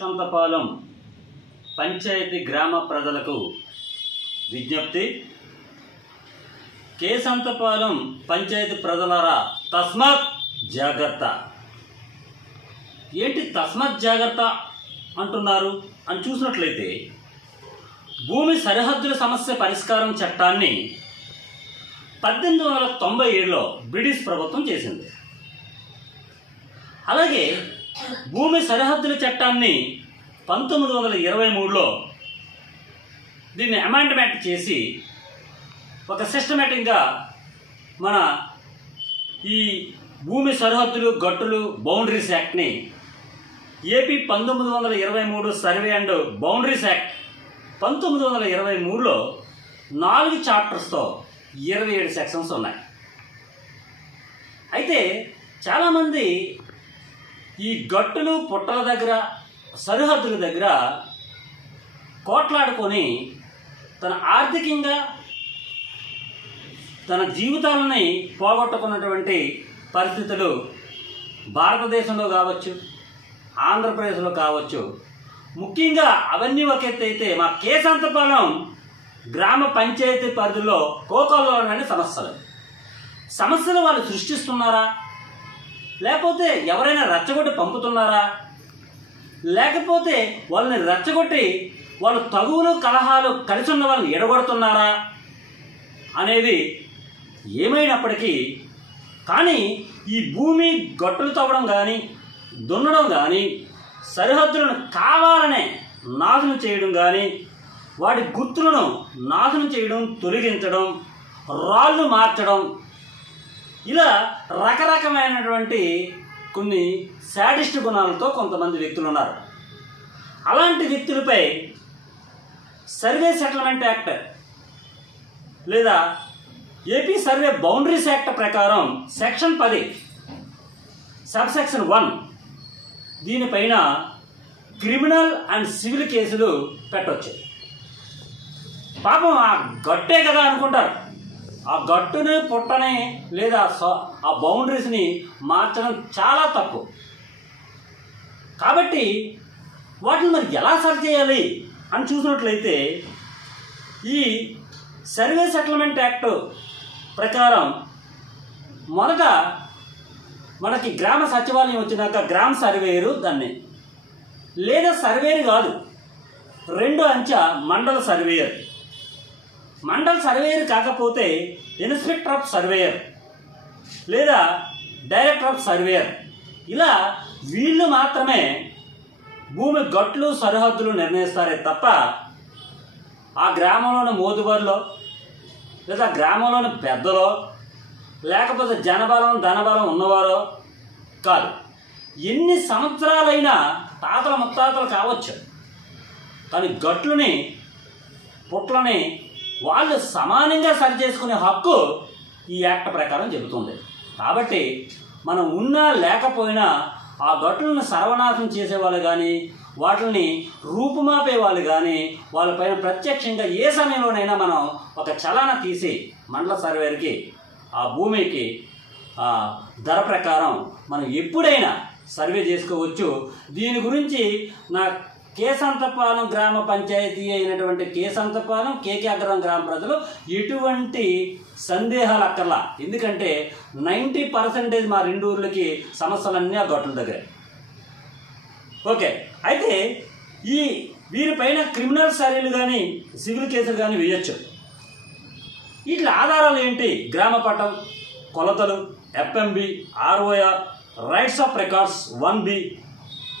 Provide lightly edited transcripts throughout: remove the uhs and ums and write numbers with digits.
సంతపాలెం పంచాయతీ గ్రామ ప్రజలకు విజ్ఞప్తి. కేసంతపాలెం పంచాయతీ ప్రజలారా తస్మాత్ జాగ్రత్త. ఏంటి తస్మాత్ జాగ్రత్త అంటున్నారు అని చూసినట్లయితే, భూమి సరిహద్దుల సమస్య పరిష్కారం చట్టాన్ని 1897లో బ్రిటిష్ ప్రభుత్వం చేసింది. అలాగే భూమి సరిహద్దుల చట్టాన్ని 1923లో దీన్ని అమెండ్మెంట్ చేసి ఒక సిస్టమేటిక్గా మన ఈ భూమి సరిహద్దులు గట్టులు బౌండరీస్ యాక్ట్ని AP 1923 survey and boundaries act 1923లో 4 చాప్టర్స్తో 27 సెక్షన్స్ ఉన్నాయి. అయితే చాలామంది ఈ గట్టులు పుట్టల దగ్గర సరిహద్దుల దగ్గర కోట్లాడుకొని తన ఆర్థికంగా తన జీవితాలని పోగొట్టుకున్నటువంటి పరిస్థితులు భారతదేశంలో కావచ్చు, ఆంధ్రప్రదేశ్లో కావచ్చు. ముఖ్యంగా అవన్నీ ఒక ఎత్తు అయితే, మా కేసంతపాలెం గ్రామ పంచాయతీ పరిధిలో కోకొల్లలోని సమస్యలు వాళ్ళు సృష్టిస్తున్నారా, లేకపోతే ఎవరైనా రెచ్చగొట్టి పంపుతున్నారా, లేకపోతే వాళ్ళని రెచ్చగొట్టి వాళ్ళు తగువులు కలహాలు కలిసి ఉన్న వాళ్ళని ఎడగొడుతున్నారా అనేది ఏమైనప్పటికీ, కానీ ఈ భూమి గట్టులు తవ్వడం కానీ దున్నడం కానీ సరిహద్దులను కావాలనే నాశనం చేయడం కానీ వాటి గుర్తులను నాశనం చేయడం, తొలగించడం, రాళ్ళు మార్చడం, ఇలా రకరకమైనటువంటి కొన్ని శాడిస్ట్ గుణాలతో కొంతమంది వ్యక్తులు ఉన్నారు. అలాంటి వ్యక్తులపై సర్వే సెటిల్మెంట్ యాక్ట్ లేదా ఏపీ సర్వే బౌండరీస్ యాక్ట్ ప్రకారం సెక్షన్ 10 సబ్సెక్షన్ 1 దీనిపైన క్రిమినల్ అండ్ సివిల్ కేసులు పెట్టవచ్చు. పాపం ఆ గట్టే కదా అనుకుంటారు. ఆ గట్టుని పుట్టని లేదా ఆ బౌండరీస్ని మార్చడం చాలా తప్పు. కాబట్టి వాటిని మరి ఎలా సరి చేయాలి అని చూసినట్లయితే, ఈ సర్వే సెటిల్మెంట్ యాక్ట్ ప్రకారం మొదట మనకి గ్రామ సచివాలయం వచ్చినాక గ్రామ సర్వేయరు దాన్ని, లేదా సర్వేయర్ కాదు, 2 అంచె మండల సర్వేయర్, మండల సర్వేయర్ కాకపోతే ఇన్స్పెక్టర్ ఆఫ్ సర్వేయర్ లేదా డైరెక్టర్ ఆఫ్ సర్వేయర్, ఇలా వీళ్ళు మాత్రమే భూమి గట్లు సరిహద్దులు నిర్ణయిస్తారే తప్ప ఆ గ్రామంలోని మోదుబర్లో లేదా గ్రామంలోని పెద్దలో లేకపోతే జనబలం ధనబలం ఉన్నవారో కాదు. ఎన్ని సంవత్సరాలైనా తాతల ముత్తాతలు కావచ్చు, కానీ గట్లని పుట్లని వాళ్ళు సమానంగా సరి చేసుకునే హక్కు ఈ యాక్ట్ ప్రకారం చెబుతుంది. కాబట్టి మనం ఉన్నా లేకపోయినా ఆ గట్లను సర్వనాశనం చేసేవాళ్ళు కానీ వాటిని రూపుమాపే వాళ్ళు కానీ వాళ్ళపైన ప్రత్యక్షంగా ఏ సమయంలోనైనా మనం ఒక చలాన తీసి మండల సర్వేకి ఆ భూమికి ధర ప్రకారం మనం ఎప్పుడైనా సర్వే చేసుకోవచ్చు. దీని గురించి నా కేసంతపాలెం గ్రామ పంచాయతీ అయినటువంటి కేసంతపాలెం కేకే అగ్రహారం గ్రామ ప్రజలు ఎటువంటి సందేహాలు అక్కర్లా. ఎందుకంటే 90% మా 2 ఊర్లకి సమస్యలన్నీ ఆ గట్టుల దగ్గరే. ఓకే, అయితే ఈ వీరిపైన క్రిమినల్ చర్యలు కానీ సివిల్ కేసులు కానీ వేయచ్చు. వీటి ఆధారాలు ఏంటి? గ్రామ పట్టం, కొలతలు, FMB, ROR, rights of records 1B,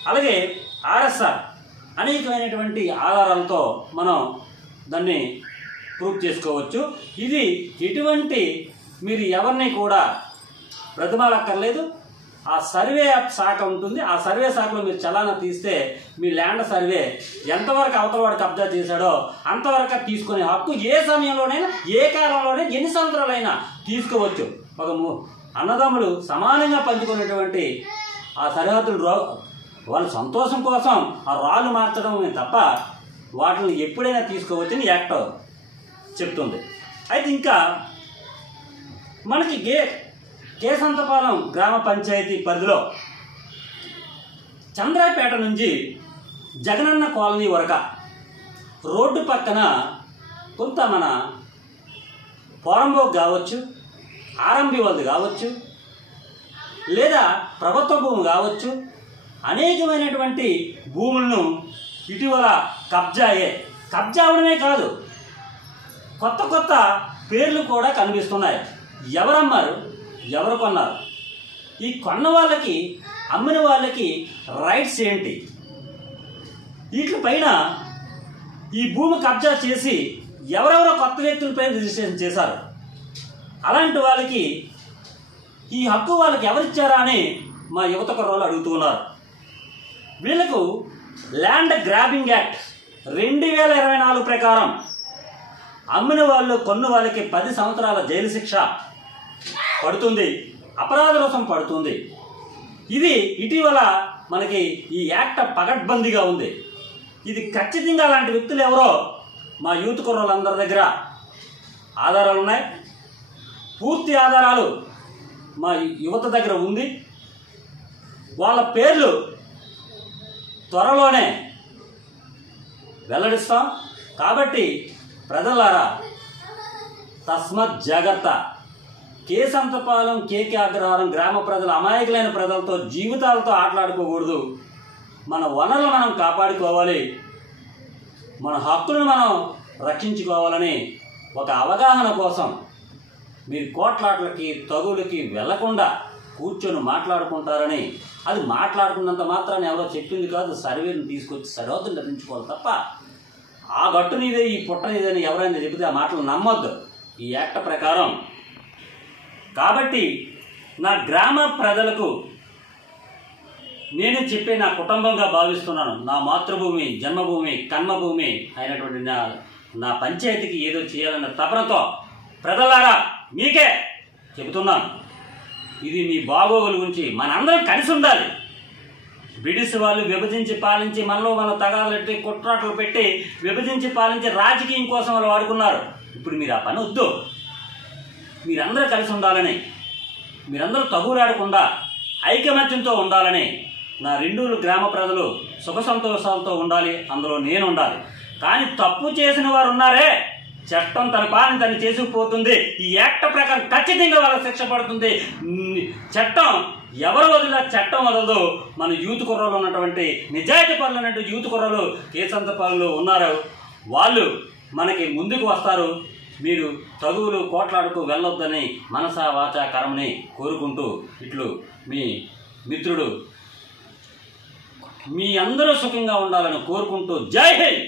అలాగే RSR, అనేకమైనటువంటి ఆధారాలతో మనం దాన్ని ప్రూవ్ చేసుకోవచ్చు. ఇది ఎటువంటి మీరు ఎవరిని కూడా బ్రతిమాలక్కర్లేదు. ఆ సర్వే శాఖ ఉంటుంది, ఆ సర్వే శాఖలో మీరు చలానా తీస్తే మీ ల్యాండ్ సర్వే ఎంతవరకు అవతల వాడు కబ్జా చేశాడో అంతవరకు తీసుకునే హక్కు ఏ సమయంలోనైనా ఏ కాలంలోనైనా ఎన్ని సంవత్సరాలైనా తీసుకోవచ్చు. ఒక అన్నదమ్ములు సమానంగా పంచుకునేటువంటి ఆ సరిహద్దులు వాళ్ళ సంతోషం కోసం ఆ రాళ్ళు మార్చడం తప్ప వాటిని ఎప్పుడైనా తీసుకోవచ్చని యాక్ట్ చెప్తుంది. అయితే ఇంకా మనకి కేసంతపాలెం గ్రామ పంచాయతీ పరిధిలో చంద్రాయపేట నుంచి జగనన్న కాలనీ వరక రోడ్డు పక్కన కొంత మన పోరంబోక్ కావచ్చు, ఆర్ఎంబి వాళ్ళది కావచ్చు, లేదా ప్రభుత్వ భూమి కావచ్చు, అనేకమైనటువంటి భూములను ఇటీవల కబ్జా అవడమే కాదు, కొత్త కొత్త పేర్లు కూడా కనిపిస్తున్నాయి. ఎవరమ్మారు, ఎవరు కొన్నారు, ఈ కొన్న వాళ్ళకి అమ్మిన వాళ్ళకి రైట్స్ ఏంటి, వీటిపైన ఈ భూమి కబ్జా చేసి ఎవరెవరో కొత్త వ్యక్తులపై రిజిస్ట్రేషన్ చేశారు. అలాంటి వాళ్ళకి ఈ హక్కు వాళ్ళకి ఎవరిచ్చారా అని మా యువత కుర్రోళ్ళు అడుగుతున్నారు. వీళ్లకు ల్యాండ్ గ్రాబింగ్ యాక్ట్ 2024 ప్రకారం అమ్మిన వాళ్ళు కొన్న వాళ్ళకి 10 సంవత్సరాల జైలు శిక్ష పడుతుంది, అపరాధ రుసుం పడుతుంది. ఇది ఇటీవల మనకి ఈ యాక్ట్ పకడ్బందీగా ఉంది. ఇది ఖచ్చితంగా అలాంటి వ్యక్తులు ఎవరో మా యూత్ కుర్రోళ్ళందరి దగ్గర ఆధారాలు ఉన్నాయి. పూర్తి ఆధారాలు మా యువత దగ్గర ఉంది. వాళ్ళ పేర్లు త్వరలోనే వెల్లడిస్తాం. కాబట్టి ప్రజలారా తస్మత్ జాగ్రత్త. కేసంతపాలెం, కేకే అగ్రహారం గ్రామ ప్రజలు అమాయకులైన ప్రజలతో జీవితాలతో ఆటలాడుకోకూడదు. మన వనరులు మనం కాపాడుకోవాలి, మన హక్కులను మనం రక్షించుకోవాలని ఒక అవగాహన కోసం మీరు కోట్లాట్లకి తగులకి వెళ్లకుండా కూర్చొని మాట్లాడుకుంటారని, అది మాట్లాడుకున్నంత మాత్రాన్ని ఎవరో చెప్పింది కాదు, సర్వేని తీసుకొచ్చి సరిహద్దులు నిర్మించుకోవాలి తప్ప ఆ గట్టు నీదే ఈ పుట్ట నీదని ఎవరైనా చెబితే ఆ మాటలు నమ్మొద్దు ఈ యాక్ట్ ప్రకారం. కాబట్టి నా గ్రామ ప్రజలకు నేను చెప్పే నా కుటుంబంగా భావిస్తున్నాను. నా మాతృభూమి, జన్మభూమి, కర్మభూమి అయినటువంటి నా పంచాయతీకి ఏదో చేయాలన్న తపనతో ప్రజలారా మీకే చెబుతున్నాను. ఇది మీ బాగోగుల గురించి మనందరం కలిసి ఉండాలి. బ్రిటిష్ వాళ్ళు విభజించి పాలించి మనలో మన తగాదలు కుట్రాటలు పెట్టి విభజించి పాలించి రాజకీయం కోసం వాళ్ళు వాడుకున్నారు. ఇప్పుడు మీరు ఆ పని వద్దు. మీరందరూ కలిసి ఉండాలని, మీరందరూ తగులాడకుండా ఐకమత్యంతో ఉండాలని, నా రెండూరు గ్రామ ప్రజలు సుఖ సంతోషాలతో ఉండాలి, అందులో నేను ఉండాలి. కానీ తప్పు చేసిన వారు ఉన్నారే, చట్టం తన పాలన తను చేసుకుపోతుంది. ఈ యాక్ట్ ప్రకారం ఖచ్చితంగా వాళ్ళకి శిక్ష పడుతుంది. చట్టం ఎవరు వదిలినా చట్టం వదలదు. మన యూత్ కుర్రలు ఉన్నటువంటి నిజాయితీ పనులు అన్నట్టు యూత్ కుర్రలు కేసంతపాలెంలో ఉన్నారు. వాళ్ళు మనకి ముందుకు వస్తారు. మీరు తగువులు కోట్లాడుకు వెళ్ళొద్దని మనసా వాచా కర్మని కోరుకుంటూ ఇట్లు మీ మిత్రుడు మీ అందరూ సుఖంగా ఉండాలని కోరుకుంటూ జై హింద్.